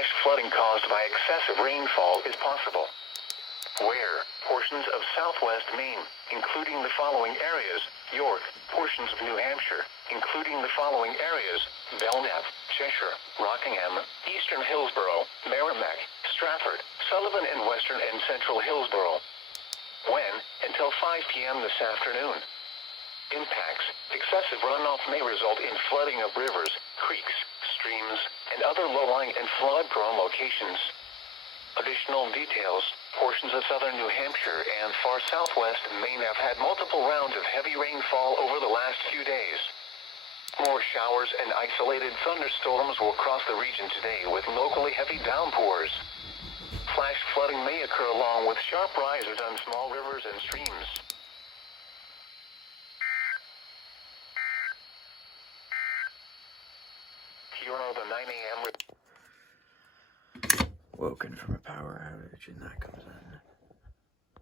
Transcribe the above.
flash flooding caused by excessive rainfall is possible. Where? Portions of southwest Maine, including the following areas: York, portions of New Hampshire, including the following areas: Belknap, Cheshire, Rockingham, eastern Hillsborough, Merrimack, Stratford, Sullivan, and western and central Hillsborough. When? Until 5 p.m. this afternoon. Impacts: excessive runoff may result in flooding of rivers, creeks, streams, and other low-lying and flood-prone locations. Additional details: portions of southern New Hampshire and far southwest Maine have had multiple rounds of heavy rainfall over the last few days. More showers and isolated thunderstorms will cross the region today with locally heavy downpours. Flash flooding may occur along with sharp rises on small rivers and streams. Here are the 9 a.m. Woken from a power outage, and that comes in.